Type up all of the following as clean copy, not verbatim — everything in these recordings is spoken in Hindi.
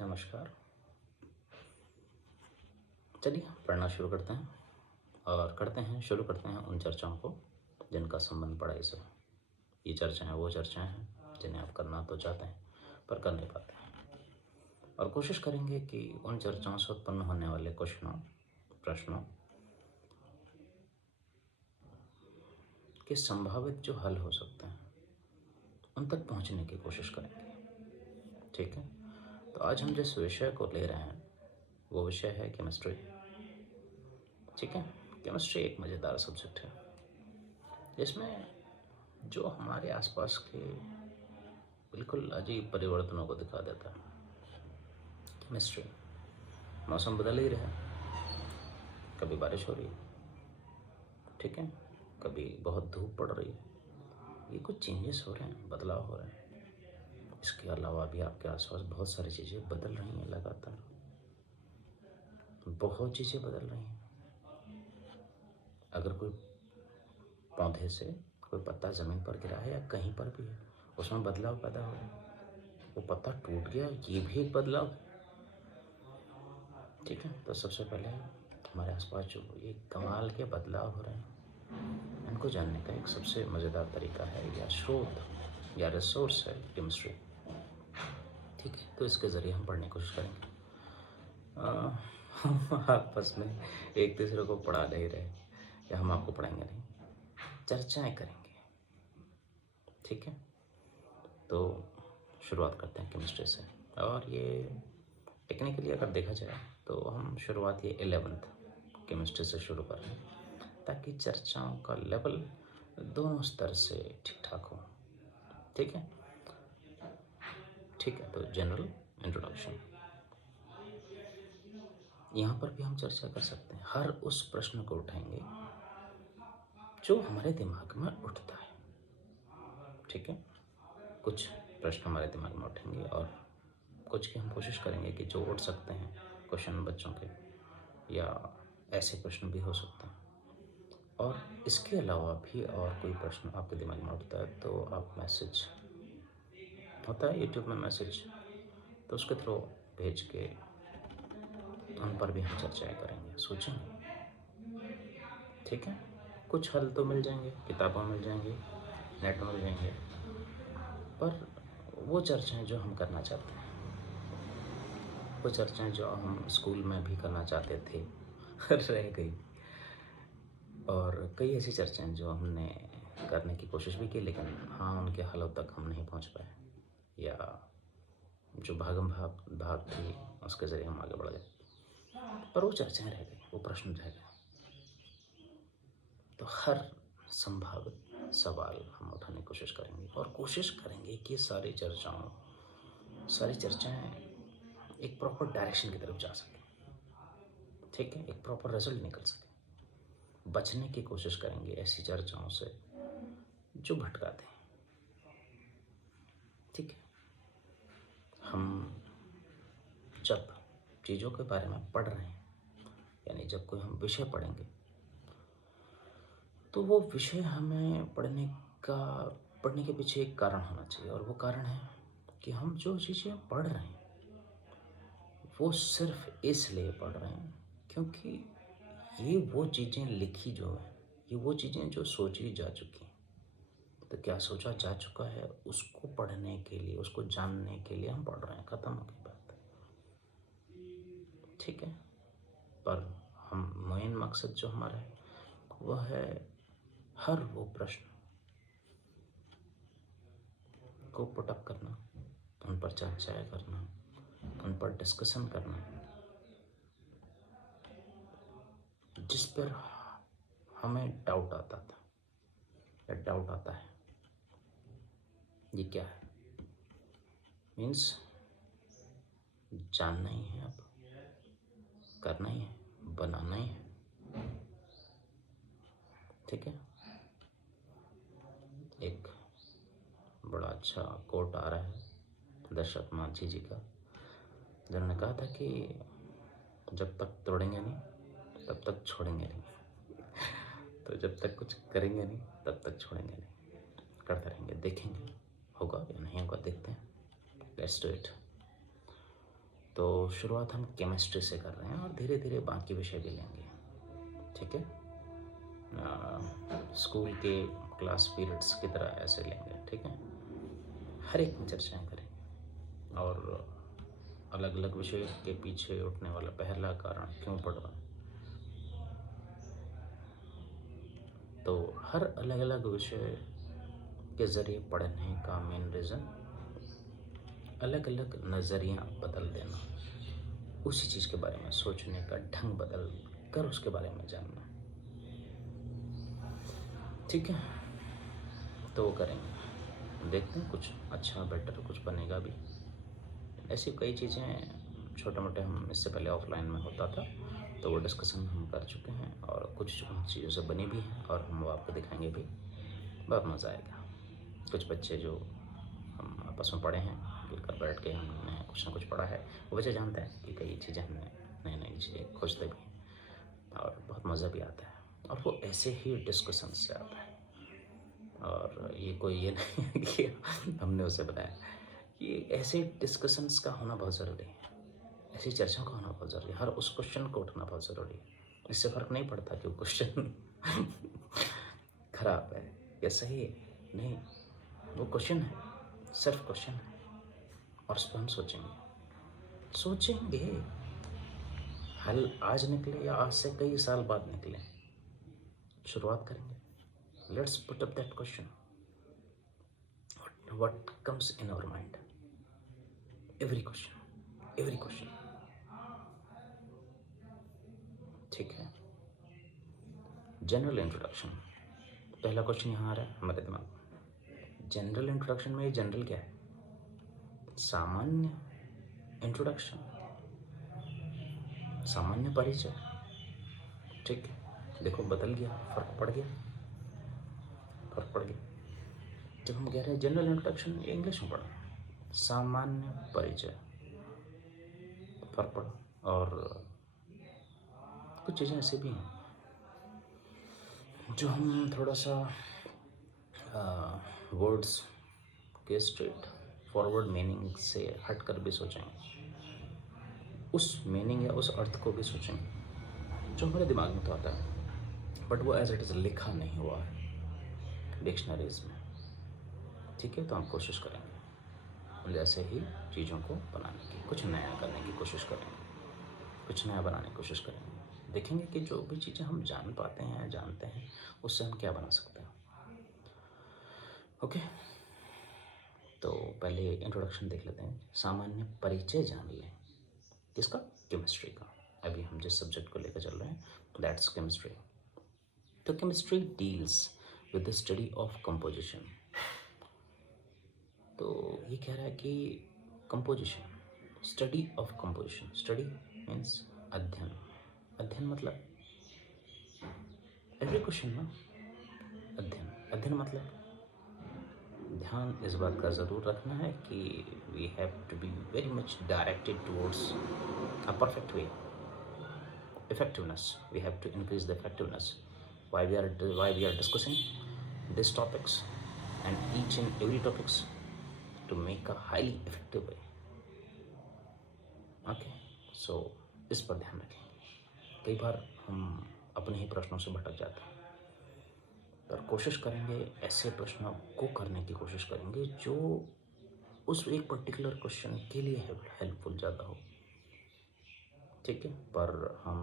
नमस्कार। चलिए पढ़ना शुरू करते हैं और शुरू करते हैं उन चर्चाओं को जिनका संबंध पढ़ाई से हो। ये चर्चाएँ वो चर्चाएँ हैं जिन्हें आप करना तो चाहते हैं पर कर नहीं पाते हैं, और कोशिश करेंगे कि उन चर्चाओं से उत्पन्न होने वाले क्वेश्चनों, प्रश्नों के संभावित जो हल हो सकते हैं उन तक पहुंचने की कोशिश करेंगे। ठीक है, तो आज हम जिस विषय को ले रहे हैं वो विषय है केमिस्ट्री। ठीक है, केमिस्ट्री एक मज़ेदार सब्जेक्ट है जिसमें जो हमारे आसपास के बिल्कुल अजीब परिवर्तनों को दिखा देता है। केमिस्ट्री, मौसम बदल ही रहा है, कभी बारिश हो रही है, ठीक है, कभी बहुत धूप पड़ रही है। ये कुछ चेंजेस हो रहे हैं, बदलाव हो रहे हैं। इसके अलावा भी आपके आसपास बहुत सारी चीज़ें बदल रही हैं, लगातार बहुत चीज़ें बदल रही हैं। अगर कोई पौधे से कोई पत्ता ज़मीन पर गिरा है या कहीं पर भी है, उसमें बदलाव पैदा हो रहा है। वो पत्ता टूट गया, ये भी एक बदलाव है। ठीक है, तो सबसे पहले हमारे आसपास जो ये कमाल के बदलाव हो रहे हैं, इनको जानने का एक सबसे मज़ेदार तरीका है या स्रोत या रिसोर्स है केमिस्ट्री। ठीक है, तो इसके ज़रिए हम पढ़ने की कोशिश करेंगे। हम आपस में एक दूसरे को पढ़ा नहीं रहे या हम आपको पढ़ाएंगे नहीं, चर्चाएं करेंगे। ठीक है, तो शुरुआत करते हैं केमिस्ट्री से। और ये टेक्निकली अगर देखा जाए तो हम शुरुआत ये 11th केमिस्ट्री से शुरू कर रहे हैं ताकि चर्चाओं का लेवल दोनों स्तर से ठीक ठाक हो। ठीक है, ठीक है, तो जनरल इंट्रोडक्शन, यहाँ पर भी हम चर्चा कर सकते हैं। हर उस प्रश्न को उठाएंगे जो हमारे दिमाग में उठता है। ठीक है, कुछ प्रश्न हमारे दिमाग में उठेंगे और कुछ की हम कोशिश करेंगे कि जो उठ सकते हैं क्वेश्चन बच्चों के, या ऐसे प्रश्न भी हो सकते हैं। और इसके अलावा भी और कोई प्रश्न आपके दिमाग में उठता है तो आप मैसेज होता है यूट्यूब में मैसेज, तो उसके थ्रू भेज के उन पर भी हम चर्चाएं करेंगे, सोचेंगे। ठीक है, कुछ हल तो मिल जाएंगे, किताबों मिल जाएंगे, नेट में मिल जाएंगे, पर वो चर्चाएं जो हम करना चाहते हैं, वो चर्चाएं जो हम स्कूल में भी करना चाहते थे रह गई। और कई ऐसी चर्चाएं जो हमने करने की कोशिश भी की, लेकिन हाँ उनके हलों तक हम नहीं पहुंच पाए, या जो भागम भाग भाग थी उसके ज़रिए हम आगे बढ़ गए, पर वो चर्चाएं रह गई, वो प्रश्न रह गए। तो हर संभावित सवाल हम उठाने की कोशिश करेंगे और कोशिश करेंगे कि सारी चर्चाएं एक प्रॉपर डायरेक्शन की तरफ जा सके। ठीक है, एक प्रॉपर रिजल्ट निकल सके। बचने की कोशिश करेंगे ऐसी चर्चाओं से जो भटकाते हैं। ठीक है, हम जब चीज़ों के बारे में पढ़ रहे हैं, यानी जब कोई हम विषय पढ़ेंगे, तो वो विषय हमें पढ़ने के पीछे एक कारण होना चाहिए, और वो कारण है कि हम जो चीज़ें पढ़ रहे हैं वो सिर्फ इसलिए पढ़ रहे हैं क्योंकि ये वो चीज़ें लिखी जो है, ये वो चीज़ें जो सोची जा चुकी हैं। तो क्या सोचा जा चुका है उसको पढ़ने के लिए, उसको जानने के लिए हम पढ़ रहे हैं, ख़त्म हो गई बात। ठीक है, पर हम मेन मकसद जो हमारा है वह है हर वो प्रश्न को पुटअप करना, उन पर चर्चाएं करना, उन पर डिस्कशन करना, जिस पर हमें डाउट आता था या डाउट आता है। ये क्या है, मीन्स जानना ही है, अब करना ही है, बनाना ही है। ठीक है, एक बड़ा अच्छा कोट आ रहा है दशरथ मांझी जी का, जिन्होंने कहा था कि जब तक तोड़ेंगे नहीं तब तक छोड़ेंगे नहीं। तो जब तक कुछ करेंगे नहीं तब तक छोड़ेंगे नहीं, करते रहेंगे, देखेंगे होगा या नहीं होगा, देखते हैं, लेट्स डू इट। तो शुरुआत हम केमिस्ट्री से कर रहे हैं और धीरे धीरे बाकी विषय भी लेंगे, ठीक है। स्कूल के क्लास पीरियड्स की तरह ऐसे लेंगे, ठीक है। हर एक में चर्चाएं करेंगे और अलग अलग विषय के पीछे उठने वाला पहला कारण क्यों पढ़ना, तो हर अलग अलग विषय के ज़रिए पढ़ने का मेन रीज़न अलग अलग नज़रिया बदल देना, उसी चीज़ के बारे में सोचने का ढंग बदल कर उसके बारे में जानना, ठीक है। तो वो करेंगे, देखते हैं कुछ अच्छा बेटर कुछ बनेगा भी। ऐसी कई चीज़ें छोटे मोटे हम इससे पहले ऑफलाइन में होता था तो वो डिस्कशन हम कर चुके हैं और कुछ उन चीज़ों से बनी भी हैं और हम वो आपको दिखाएंगे भी, बहुत मज़ा आएगा। कुछ बच्चे जो हम आपस में पढ़े हैं, मिलकर बैठ के हमने कुछ ना कुछ पढ़ा है, वो बच्चे जानते हैं कि कई चीज़ें हमने नई नई चीज़ें खोजते भी हैं और बहुत मज़ा भी आता है और वो ऐसे ही डिस्कशन से आता है। और ये कोई ये नहीं है कि हमने उसे बताया, ये ऐसे डिस्कशंस का होना बहुत ज़रूरी है, ऐसी चर्चाओं का होना बहुत ज़रूरी है, हर उस क्वेश्चन को उठना बहुत ज़रूरी है। इससे फ़र्क नहीं पड़ता कि वो क्वेश्चन खराब है या सही है, नहीं, वो क्वेश्चन है, सिर्फ क्वेश्चन है और उस पर हम सोचेंगे हल आज निकले या आज से कई साल बाद निकले, शुरुआत करेंगे। Let's put up that question, what comes in our mind, every question, ठीक है। जनरल इंट्रोडक्शन, पहला क्वेश्चन यहाँ आ रहा है हमारे दिमाग में। जनरल इंट्रोडक्शन में ये जनरल क्या है? सामान्य इंट्रोडक्शन, सामान्य परिचय, ठीक है। देखो बदल गया, फर्क पड़ गया। जब हम कह रहे हैं जनरल इंट्रोडक्शन, इंग्लिश में पढ़ा, सामान्य परिचय, फर्क पड़ा। और कुछ चीज़ें ऐसे भी हैं जो हम थोड़ा सा वर्ड्स के स्ट्रेट फॉरवर्ड मीनिंग से हट कर भी सोचेंगे, उस मीनिंग या उस अर्थ को भी सोचेंगे जो हमारे दिमाग में तो आता है बट वो एज इट इज़ लिखा नहीं हुआ है डिक्शनरीज में, ठीक है। तो हम कोशिश करेंगे जैसे ही चीज़ों को बनाने की, कुछ नया करने की कोशिश करेंगे, कुछ नया बनाने की कोशिश करेंगे, देखेंगे कि जो भी चीज़ें हम जान पाते हैं, जानते हैं, उससे हम क्या बना सकते हैं, ओके। तो पहले इंट्रोडक्शन देख लेते हैं, सामान्य परिचय जान लें, किसका? केमिस्ट्री का। अभी हम जिस सब्जेक्ट को लेकर चल रहे हैं दैट्स केमिस्ट्री। तो chemistry deals with the study of composition. तो ये कह रहा है कि composition, study of composition, study means अध्ययन, अध्ययन मतलब एवरी क्वेश्चन ना, अध्ययन मतलब ध्यान इस बात का ज़रूर रखना है कि we have to be very much directed towards a perfect way, effectiveness. We have to increase the effectiveness. Why we are discussing these topics and each and every topics to make a highly effective way. Okay, so इस पर ध्यान रखें। कई बार हम अपने ही प्रश्नों से भटक जाते हैं, पर कोशिश करेंगे ऐसे प्रश्नों को करने की कोशिश करेंगे जो उस एक पर्टिकुलर क्वेश्चन के लिए हेल्पफुल ज़्यादा हो, ठीक है। पर हम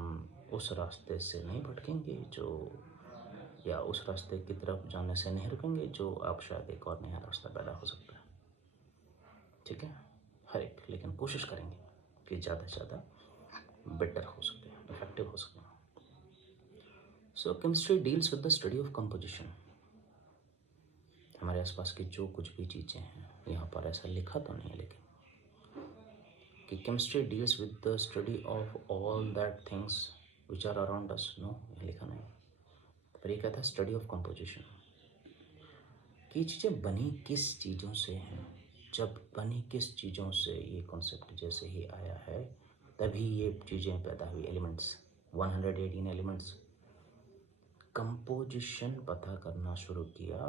उस रास्ते से नहीं भटकेंगे जो, या उस रास्ते की तरफ जाने से नहीं रुकेंगे जो आप शायद एक और नया रास्ता पैदा हो सकता है, ठीक है। हर एक, लेकिन कोशिश करेंगे कि ज़्यादा से ज़्यादा बेटर हो सके, इफेक्टिव हो सके। So chemistry deals with the study of composition. हमारे आसपास की जो कुछ भी चीज़ें हैं, यहाँ पर ऐसा लिखा तो नहीं है लेकिन कि chemistry deals with the study of all that things which are around us, no, ये लिखा नहीं, पर ये कहता है स्टडी ऑफ कंपोजिशन कि चीज़ें बनी किस चीज़ों से हैं, जब बनी किस चीज़ों से, ये कॉन्सेप्ट जैसे ही आया है तभी ये चीज़ें पैदा हुई, एलिमेंट्स, 118 एलिमेंट्स। कंपोजिशन पता करना शुरू किया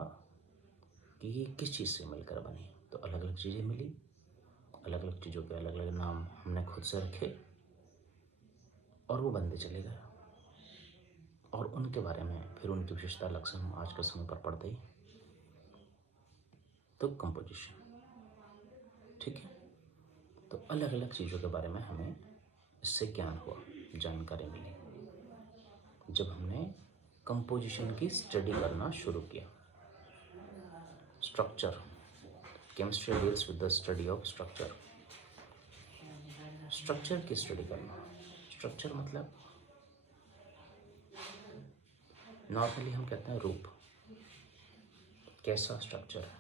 कि ये किस चीज़ से मिलकर बनी, तो अलग अलग चीज़ें मिली, अलग अलग चीज़ों के अलग अलग नाम हमने खुद से रखे और वो बनते चले गए, और उनके बारे में फिर उनकी विशेषता अलग से हम आज के समय पर पढ़ते ही। तो कंपोजिशन, ठीक है। तो अलग अलग चीज़ों के बारे में हमें इससे ज्ञान हुआ, जानकारी मिली जब हमने कंपोजिशन की स्टडी करना शुरू किया। Structure, chemistry deals with the study of structure. Structure की स्टडी करना, स्ट्रक्चर मतलब नॉर्मली हम कहते हैं रूप, कैसा स्ट्रक्चर है,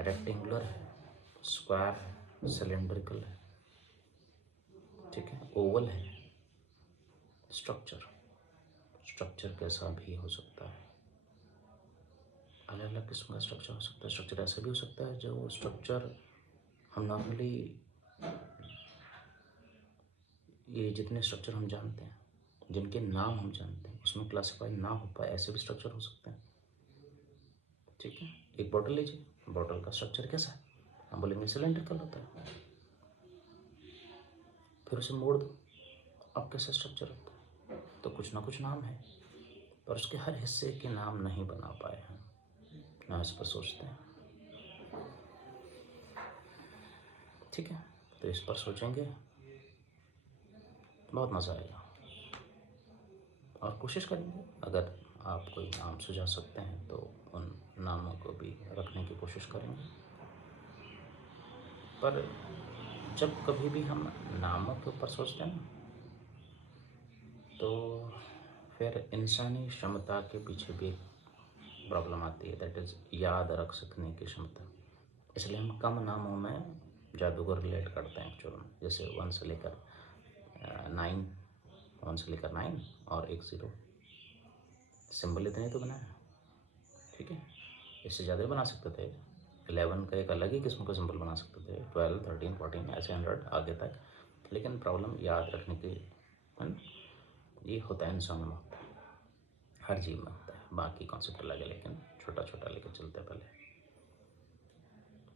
रेक्टेंगुलर है, स्क्वायर है, सिलेंड्रिकल है, ठीक है, ओवल है। स्ट्रक्चर, स्ट्रक्चर कैसा भी हो सकता है, अलग अलग किस्म का स्ट्रक्चर हो सकता है। स्ट्रक्चर ऐसा भी हो सकता है जो स्ट्रक्चर हम नॉर्मली, ये जितने स्ट्रक्चर हम जानते हैं, जिनके नाम हम जानते हैं, उसमें क्लासिफाई ना हो पाए ऐसे भी स्ट्रक्चर हो सकते हैं, ठीक है। एक बॉटल लीजिए, बॉटल का स्ट्रक्चर कैसा है, हम बोलेंगे सिलेंड्रिकल होता है। फिर उसे मोड़ दो, अब कैसा स्ट्रक्चर होता है, तो कुछ ना कुछ नाम है, पर उसके हर हिस्से के नाम नहीं बना पाए हैं, ना इस पर सोचते हैं, ठीक है। तो इस पर सोचेंगे, बहुत मज़ा आएगा, और कोशिश करेंगे अगर आप कोई नाम सुझा सकते हैं तो उन नामों को भी रखने की कोशिश करेंगे। पर जब कभी भी हम नामों के ऊपर सोचते हैं ना, तो फिर इंसानी क्षमता के पीछे भी एक प्रॉब्लम आती है, दैट इज़ याद रख सकने की क्षमता। इसलिए हम कम नामों में जादू को रिलेट करते हैं एक्चुअल में, जैसे 1 से लेकर 9, 1 से लेकर 9 और 1 0, सिंबल इतने तो बनाए, ठीक है। इससे ज़्यादा बना सकते थे, 11 का एक अलग ही किस्म का सिंबल बना सकते थे, 12, 13, 14 ऐसे 100 आगे तक। लेकिन प्रॉब्लम याद रखने की है ना, ये होता है इंसानों में, हर जीव में होता है, बाकी कॉन्सेप्ट अलग है, लेकिन छोटा छोटा लेकर चलते हैं पहले।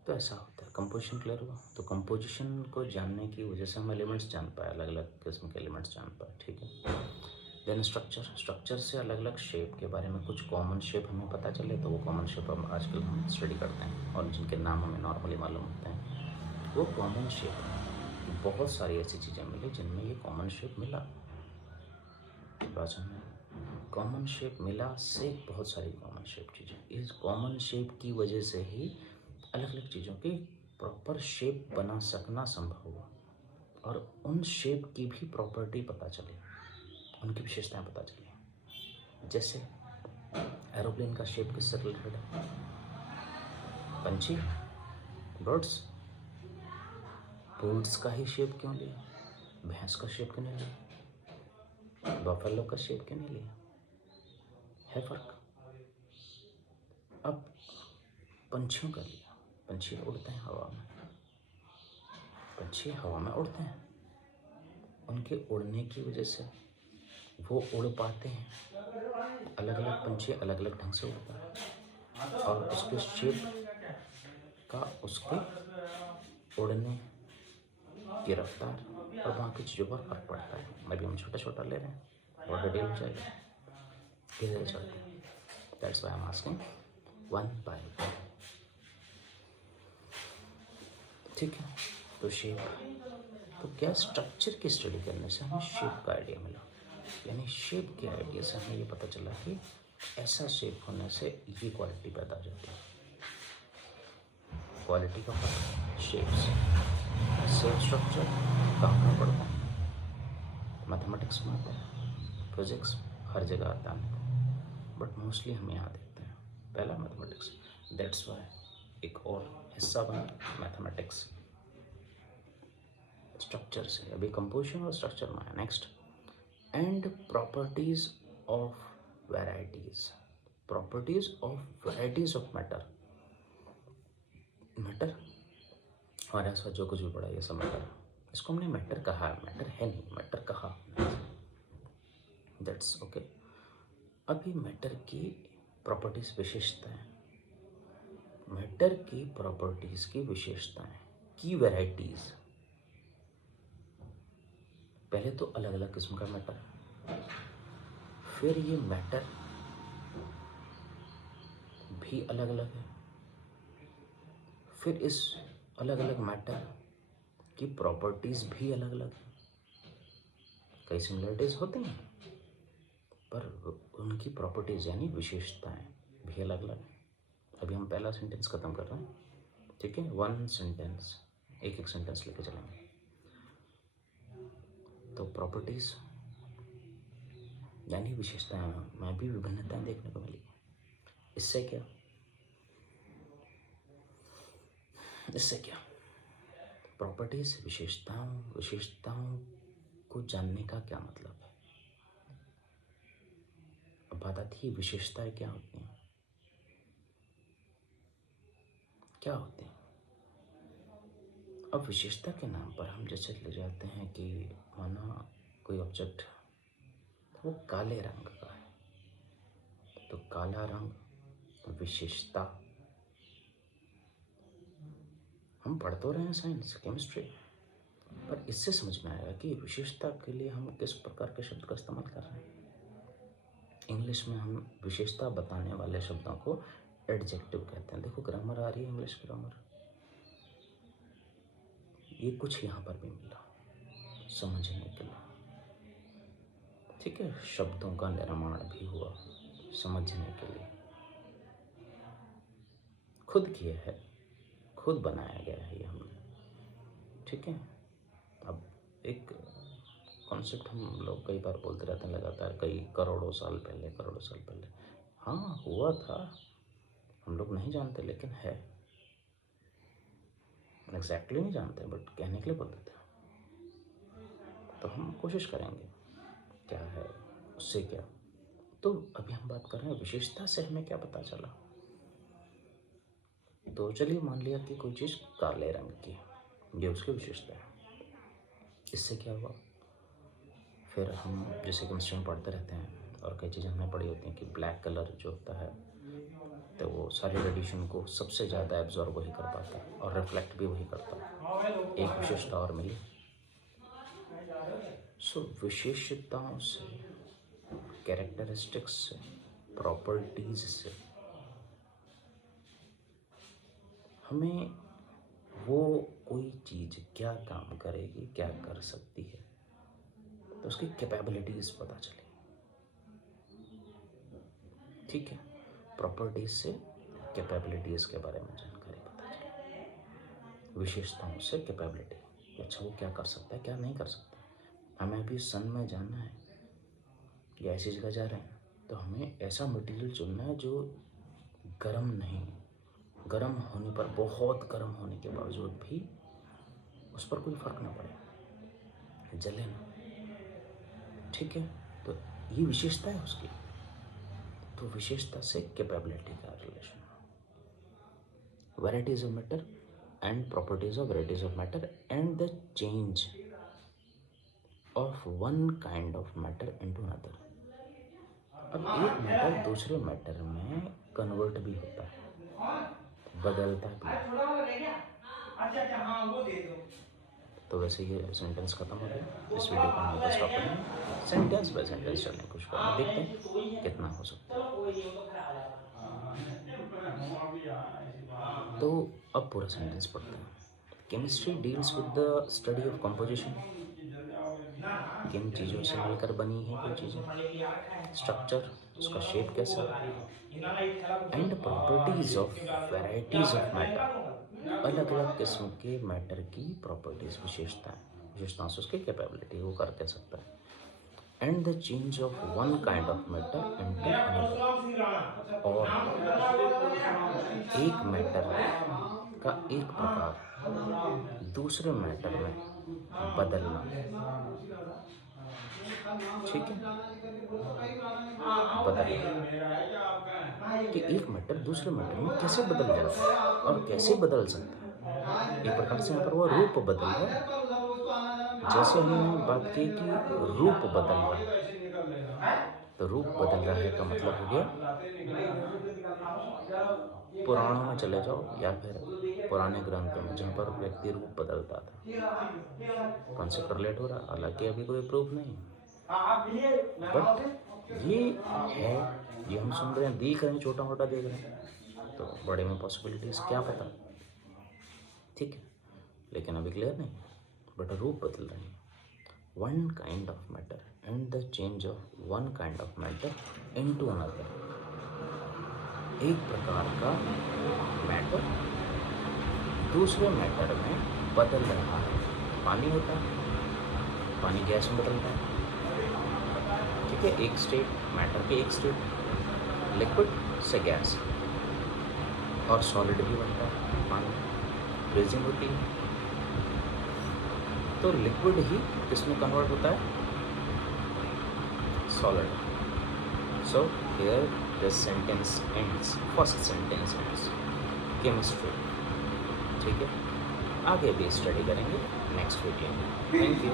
तो ऐसा होता है। कंपोजिशन क्लियर हुआ। तो कंपोजिशन को जानने की वजह से हम एलिमेंट्स जान पाए, अलग अलग किस्म के एलिमेंट्स जान पाए, ठीक है। देन स्ट्रक्चर, स्ट्रक्चर से अलग अलग शेप के बारे में कुछ कॉमन शेप हमें पता चले, तो वो कॉमन शेप हम आजकल हम स्टडी करते हैं, और जिनके नाम हमें नॉर्मली मालूम होते हैं, वो कॉमन शेप है। बहुत सारी ऐसी चीज़ें मिली जिनमें ये कॉमन शेप मिला, कॉमन शेप मिला से बहुत सारी कॉमन शेप चीज़ें, इस कॉमन शेप की वजह से ही अलग अलग चीज़ों की प्रॉपर शेप बना सकना संभव हुआ, और उन शेप की भी प्रॉपर्टी पता चली, उनकी विशेषताएं पता चली। जैसे एरोप्लेन का शेप किससे रिलेटेड है, पंछी, बर्ड्स, बर्ड्स का ही शेप क्यों लिया, भैंस का शेप क्यों नहीं लिया, बफेलो का शेप क्यों नहीं लिया, है फर्क। अब पंछियों का लिया, पंछी उड़ते हैं हवा में, पंछी हवा में उड़ते हैं, उनके उड़ने की वजह से वो उड़ पाते हैं, अलग अलग पंछी अलग अलग ढंग से उड़ता है, और उसके शेप का उसके उड़ने की रफ्तार और बाकी चीज़ों पर फर्क पड़ता है। अभी हम छोटा छोटा ले रहे हैं, और डिटेल हो जाएगा, धीरे चलते हैं। That's why I am asking one by one, ठीक है। तो शेप, तो क्या स्ट्रक्चर की स्टडी करने से हमें शेप का आइडिया मिला, यानी शेप के आइडिया से हमें ये पता चला कि ऐसा शेप होने से ये क्वालिटी पैदा हो जाती है। क्वालिटी का फर्क, शेप्स, सेम स्ट्रक्चर कहाँ पड़ता है, मैथमेटिक्स में आता है, फिजिक्स हर जगह आता है, बट मोस्टली हम यहाँ देखते हैं पहला मैथमेटिक्स। दैट्स वाई एक और हिस्सा बना मैथमेटिक्स स्ट्रक्चर से। अभी कंपोजिशन और स्ट्रक्चर में है। Next, and properties of varieties, properties of varieties of matter. Matter हमारे आसपास जो कुछ भी पड़ा ये सब मैटर, इसको हमने मैटर कहा, मैटर है नहीं, मैटर कहा, दैट्स ओके। अभी मैटर की प्रॉपर्टीज, विशेषताएं, मैटर की प्रॉपर्टीज की विशेषताएं, की वैरायटीज। पहले तो अलग अलग किस्म का मैटर, फिर ये मैटर भी अलग अलग है, फिर इस अलग अलग मैटर की प्रॉपर्टीज भी अलग अलग है। कई सिमिलरिटीज होती हैं पर उनकी प्रॉपर्टीज यानी विशेषताएं भी अलग अलग हैं। अभी हम पहला सेंटेंस खत्म कर रहे हैं, ठीक है। वन सेंटेंस, एक एक सेंटेंस लेके चलेंगे। तो प्रॉपर्टीज यानी विशेषताएं में भी विभिन्नताएं देखने को मिली। इससे क्या, इससे क्या, प्रॉपर्टीज विशेषताओं को जानने का क्या मतलब है। अब बात आती है विशेषताएं क्या होती हैं, क्या होती हैं। अब विशेषता के नाम पर हम जैसे ले जाते हैं कि माना कोई ऑब्जेक्ट वो काले रंग का है, तो काला रंग विशेषता। हम पढ़ तो रहे हैं साइंस केमिस्ट्री, पर इससे समझ में आएगा कि विशेषता के लिए हम किस प्रकार के शब्द का इस्तेमाल कर रहे हैं। इंग्लिश में हम विशेषता बताने वाले शब्दों को एडजेक्टिव कहते हैं। देखो ग्रामर आ रही है, इंग्लिश ग्रामर, ये कुछ यहाँ पर भी मिला समझने के लिए, ठीक है। शब्दों का निर्माण भी हुआ समझने के लिए, खुद किया है, खुद बनाया गया है ये हमने, ठीक है। अब एक कॉन्सेप्ट हम लोग कई बार बोलते रहते हैं लगातार, कई करोड़ों साल पहले, करोड़ों साल पहले। हाँ हुआ था, हम लोग नहीं जानते लेकिन है, एग्जैक्टली नहीं जानते बट कहने के लिए बोल देते हैं। तो हम कोशिश करेंगे क्या है उससे क्या। तो अभी हम बात कर रहे हैं विशेषता से हमें क्या पता चला। तो चलिए मान लिया कि कोई चीज़ काले रंग की, ये उसकी विशेषता है। इससे क्या हुआ, फिर हम जैसे केमिस्ट्री में पढ़ते रहते हैं और कई चीज़ें हमने पढ़ी होती हैं कि ब्लैक कलर जो होता है तो वो सारे रेडिएशन को सबसे ज़्यादा एब्जॉर्ब वही कर पाता है और रिफ्लेक्ट भी वही करता है। एक विशेषता और मिली। सो विशेषताओं से, कैरेक्टरिस्टिक्स से, प्रॉपर्टीज से हमें वो कोई चीज़ क्या काम करेगी, क्या कर सकती है, तो उसकी कैपेबिलिटीज पता चली, ठीक है। प्रॉपर्टीज से कैपेबिलिटीज के बारे में जानकारी पता चली, विशेषताओं से कैपेबिलिटी, अच्छा वो क्या कर सकता है क्या नहीं कर सकता। हमें अभी सन में जाना है या ऐसी जगह जा रहे हैं तो हमें ऐसा मटेरियल चुनना है जो गर्म नहीं, गर्म होने पर, बहुत गर्म होने के बावजूद भी उस पर कोई फर्क ना पड़े, जले ना, ठीक है। तो ये विशेषता है उसकी। तो विशेषता से कैपेबिलिटी का relation, varieties of matter and properties of varieties of matter and the change of one kind of matter into another। अब एक मैटर दूसरे मैटर में कन्वर्ट भी होता है, बदलता भी है। तो वैसे ये सेंटेंस खत्म हो गया। इस वीडियो को हम यहाँ पर स्टॉप करेंगे, सेंटेंस बाय सेंटेंस चलने की कोशिश करेंगे, देखते हैं कितना हो सकता है। तो अब पूरा सेंटेंस पढ़ते हैं। Chemistry deals with the study of composition, किन चीज़ों से मिलकर बनी है कोई चीज़ें, स्ट्रक्चर उसका शेप कैसा, and properties of varieties of matter, अलग अलग किस्म के मैटर की प्रॉपर्टीज, विशेषताएं, विशेषताओं से उसकी कैपेबिलिटी, वो कर सकता है। And the change of one kind of matter into another, और एक मैटर का एक प्रकार दूसरे मैटर में बदलना, ठीक है। बदलना कि एक मैटर दूसरे मैटर में कैसे बदल जाता है और कैसे बदल सकता है। एक प्रकार से यहाँ पर वो रूप बदल रहा है। जैसे हमने बात की कि रूप बदल रहा है, तो रूप बदल रहा है का मतलब हो गया, पुराणों में चले जाओ या फिर पुराने ग्रंथों में जहाँ पर व्यक्ति रूप बदलता था। कौन से रिलेट हो रहा, हालांकि अभी कोई प्रूफ नहीं, बट ये है, ये हम सुन रहे हैं, देख रहे हैं, छोटा मोटा देख रहे हैं, तो बड़े में पॉसिबिलिटीज क्या पता, ठीक है, लेकिन अभी क्लियर नहीं, बट रूप बदल रहे हैं। One kind of matter and the change of one kind of matter into another. एक प्रकार का मैटर दूसरे मैटर में बदल रहा है। पानी होता है, पानी गैस में बदलता है, ठीक है, एक स्टेट मैटर के एक स्टेट, लिक्विड से गैस, और सॉलिड भी बनता है, पानी फ्रीजिंग होती है, तो लिक्विड ही किसमें कन्वर्ट होता है, solid. So here this sentence ends, first sentence ends, chemistry, ठीक है, आगे भी स्टडी करेंगे नेक्स्ट वीडियो में। Thank you.